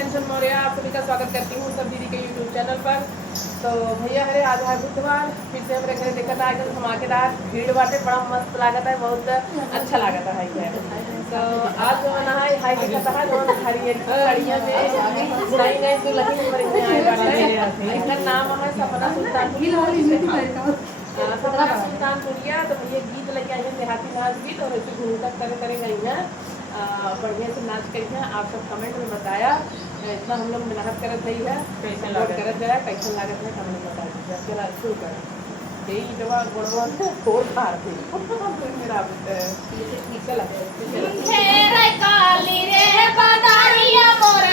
Tension Maurya आप सभी का स्वागत करती हूँ सब दीदी के यूट्यूब चैनल पर। तो भैया हरे आज है बुधवार, फिर से हमारे घर देखा था एकदम धमाकेदार भीड़ बाटे, बड़ा मस्त लागत है, बहुत अच्छा लागत है। तो आज जो बना है हाई देखा था जो हरियर साड़ियाँ में नई नई दुल्हन बड़ी आए बाटे। इनका नाम है सपना सुल्तान सपना सुल्तानपुरिया। तो भैया गीत लेके आई है देहाती नाच गीत और ऐसे घूम करे करे गई हैं, बढ़िया से नाच करी है। आप सब कमेंट में बताया इतना हम लोग मेहनत करत रही है, कैसे करत है कैसे लागत है कमेंट बता दीजिए। चला शुरू कर यही जवा गोड़वा फोड़ मार दी मेरा चला काली रे बदारिया मोर